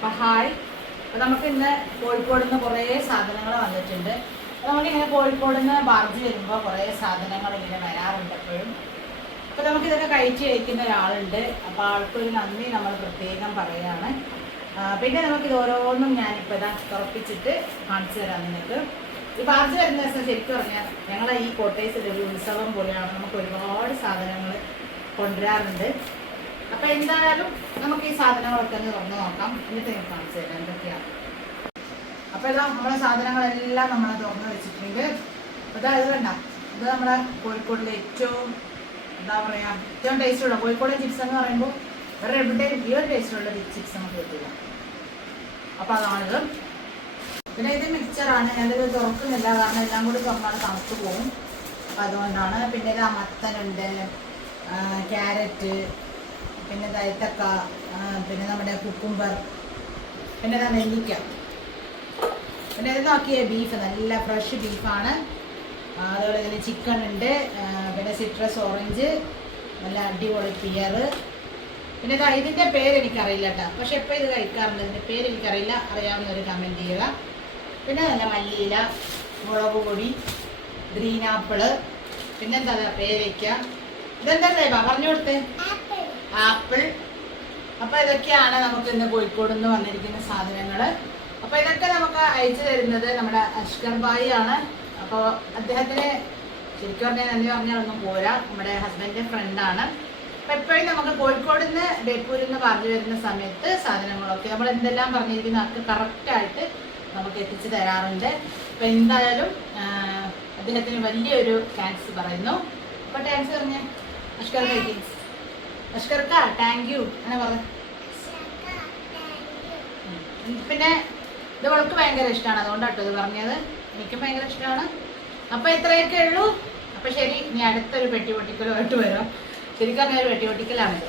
അപ്പം ഹായ്. അപ്പം നമുക്ക് ഇന്ന് കോഴിക്കോട് നിന്ന് കുറേ സാധനങ്ങൾ വന്നിട്ടുണ്ട്. അപ്പോൾ നമുക്കിങ്ങനെ കോഴിക്കോട് നിന്ന് ബാർജ് വരുമ്പോൾ കുറേ സാധനങ്ങൾ ഇങ്ങനെ വരാറുണ്ട് എപ്പോഴും. അപ്പോൾ നമുക്കിതൊക്കെ കഴിച്ച് കഴിക്കുന്ന ഒരാളുണ്ട്. അപ്പോൾ ആൾക്കൊരു നന്ദി നമ്മൾ പ്രത്യേകം പിന്നെ പിന്നെ നമുക്കിത് ഓരോന്നും ഞാനിപ്പോൾ ഇതാ തുറപ്പിച്ചിട്ട് കാണിച്ചു തരാം നിങ്ങൾക്ക്. ഈ ബാർജ് വരുന്ന ദിവസം ശരിക്കും പറഞ്ഞാൽ ഞങ്ങളെ ഈ കോട്ടേഴ്സിൽ ഒരു ഉത്സവം പോലെയാണ്. നമുക്ക് ഒരുപാട് സാധനങ്ങൾ കൊണ്ടുവരാറുണ്ട്. അപ്പൊ എന്തായാലും നമുക്ക് ഈ സാധനങ്ങളൊക്കെ ഒന്ന് തുറന്നു നോക്കാം. എന്നിട്ട് ഞാൻ കാണിച്ചു തരാം എന്തൊക്കെയാണ്. അപ്പൊ ഇതാ നമ്മളെ സാധനങ്ങളെല്ലാം നമ്മൾ തുറന്നു വെച്ചിട്ടുണ്ട്. ഇത് വേണ്ട ഇത് നമ്മുടെ കോഴിക്കോടിലെ ഏറ്റവും എന്താ പറയാ ഏറ്റവും ടേസ്റ്റ് ഉള്ള കോഴിക്കോട് ചിപ്സ് എന്ന് പറയുമ്പോൾ വേറെ എവിടെയും ഈ ഒരു ടേസ്റ്റ് ഉള്ള ചിപ്സ് നമുക്ക് കിട്ടില്ല. അപ്പൊ അതാണിത്. പിന്നെ ഇത് മിക്സറാണ് ഞാനിത് തുറക്കുന്നില്ല. കാരണം എല്ലാം കൂടി തുറന്നാൽ തണുത്ത് പോകും അപ്പം അതുകൊണ്ടാണ്. പിന്നെ ഇത് മത്തനുണ്ട് ക്യാരറ്റ് പിന്നെ തൈത്തക്ക പിന്നെ നമ്മുടെ കുക്കുംബർ പിന്നെ നെല്ലിക്ക. പിന്നെ ഇത് നോക്കിയ ബീഫ് നല്ല ഫ്രഷ് ബീഫാണ് അതുപോലെ തന്നെ ചിക്കൻ ഉണ്ട് പിന്നെ സിട്രസ് ഓറഞ്ച് നല്ല അടിപൊളി പിയർ പിന്നെ ഇതാ ഇതിന്റെ പേര് എനിക്കറിയില്ല കേട്ടോ. പക്ഷെ എപ്പോൾ ഇത് കഴിക്കാറുണ്ട്? ഇതിന്റെ പേര് എനിക്കറിയില്ല. അറിയാവുന്നവർ കമന്റ് ചെയ്യുക. പിന്നെ നല്ല മല്ലിയില മുളക് പൊടി ഗ്രീൻ ആപ്പിൾ പിന്നെന്താ പേരയ്ക്ക ഇതെന്താ പറഞ്ഞു കൊടുത്തേ. ആപ്പിൾ. അപ്പൊ ഇതൊക്കെയാണ് നമുക്ക് ഇന്ന് കോഴിക്കോട് നിന്ന് വന്നിരിക്കുന്ന സാധനങ്ങൾ അപ്പൊ ഇതൊക്കെ നമുക്ക് അയച്ചു തരുന്നത് നമ്മുടെ അഷ്കർ ബായി ആണ് അപ്പോൾ അദ്ദേഹത്തിന് ശരിക്കും പറഞ്ഞാൽ നന്ദി പറഞ്ഞാലൊന്നും പോരാ. നമ്മുടെ ഹസ്ബൻഡിന്റെ ഫ്രണ്ടാണ് അപ്പൊ എപ്പോഴും നമുക്ക് കോഴിക്കോട് നിന്ന് ബേപ്പൂരിൽ നിന്ന് പറഞ്ഞു വരുന്ന സമയത്ത് സാധനങ്ങളൊക്കെ നമ്മൾ എന്തെല്ലാം പറഞ്ഞിരിക്കുന്ന ആൾക്ക് കറക്റ്റായിട്ട് നമുക്ക് എത്തിച്ചു തരാറുണ്ട്. അപ്പൊ എന്തായാലും അദ്ദേഹത്തിന് വലിയൊരു താങ്ക്സ് പറയുന്നു. അപ്പൊ താങ്ക്സ് പറഞ്ഞേ. അഷ്കർ ബൈക്ക് അഷ്കർക്ക താങ്ക് യു അങ്ങനെ പറഞ്ഞു. പിന്നെ ഇത് അവൾക്ക് ഭയങ്കര ഇഷ്ടമാണ് അതുകൊണ്ടാട്ടോ ഇത് പറഞ്ഞത്. എനിക്കും ഭയങ്കര ഇഷ്ടമാണ് അപ്പൊ ഇത്രയൊക്കെ ഉള്ളൂ. അപ്പൊ ശരി ഇനി അടുത്തൊരു പെട്ടി പൊട്ടിക്കലുമായിട്ട് വരാം. ശരിക്കും അങ്ങനെ ഒരു പെട്ടി പൊട്ടിക്കലാണിത്